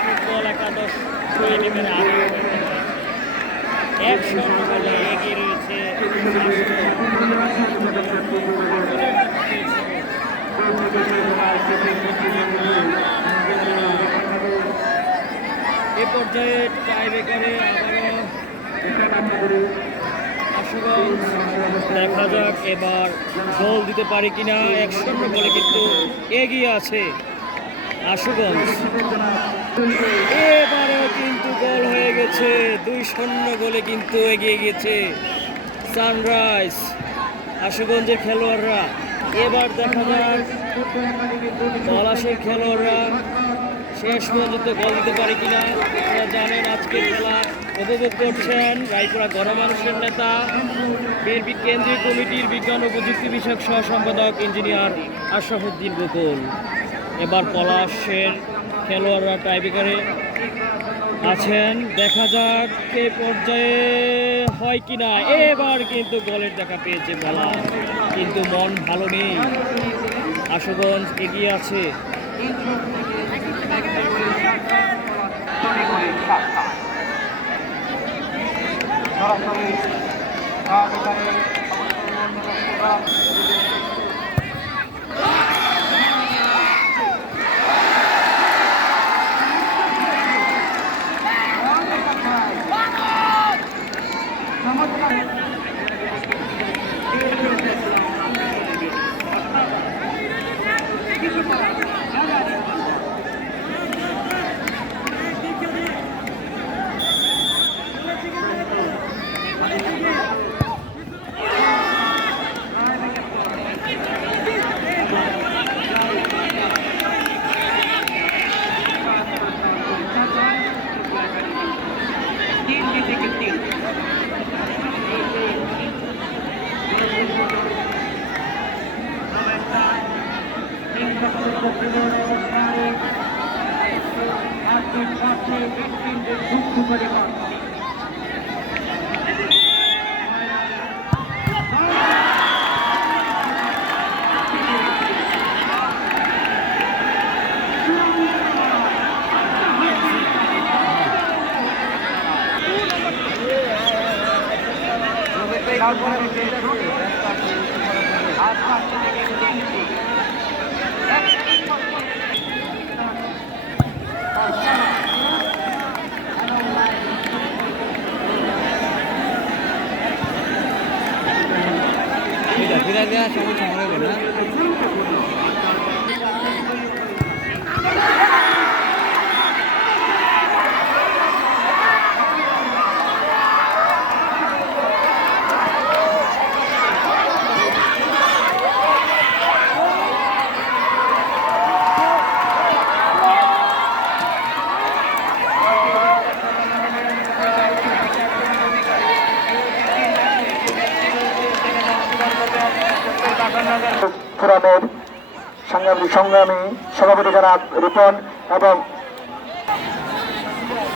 Football একাদশ সৈনিকের আগে 1-0 গোলে এগিয়ে রয়েছে। এ পর্যায়ে টাইব্রেকারে আবারও আশুগঞ্জ দেখা যাক এবার গোল দিতে পারে কিনা। 1-0 গোলে কিন্তু এগিয়ে আছে আশুগঞ্জ। এবারেও কিন্তু গোল হয়ে গেছে, 2-0 গোলে কিন্তু এগিয়ে গেছে সানরাইজ আশুগঞ্জের খেলোয়াড়রা। এবার দেখা যাক পলাশের খেলোয়াড়রা শেষ পর্যন্ত গোল দিতে পারে কিনা। আপনারা জানেন আজকের খেলা উপভোগ করছেন রায়পুরা গণমানুষের নেতা কেন্দ্রীয় কমিটির বিজ্ঞান ও প্রযুক্তি বিষয়ক সহ সম্পাদক ইঞ্জিনিয়ার আশরাফুদ্দিন বকুল। এবার পলাশের খেলোয়াড়রা টাইব্রেকারে আছেন, দেখা যাক এ পর্যায়ে হয় কিনা। এবার কিন্তু গোলের দেখা পেয়েছে বেলা, কিন্তু মন ভালো নেই, আশুগঞ্জ এগিয়ে আছে। ফোরামের সংগ্রামী সভাপতি যারা রিপন এবং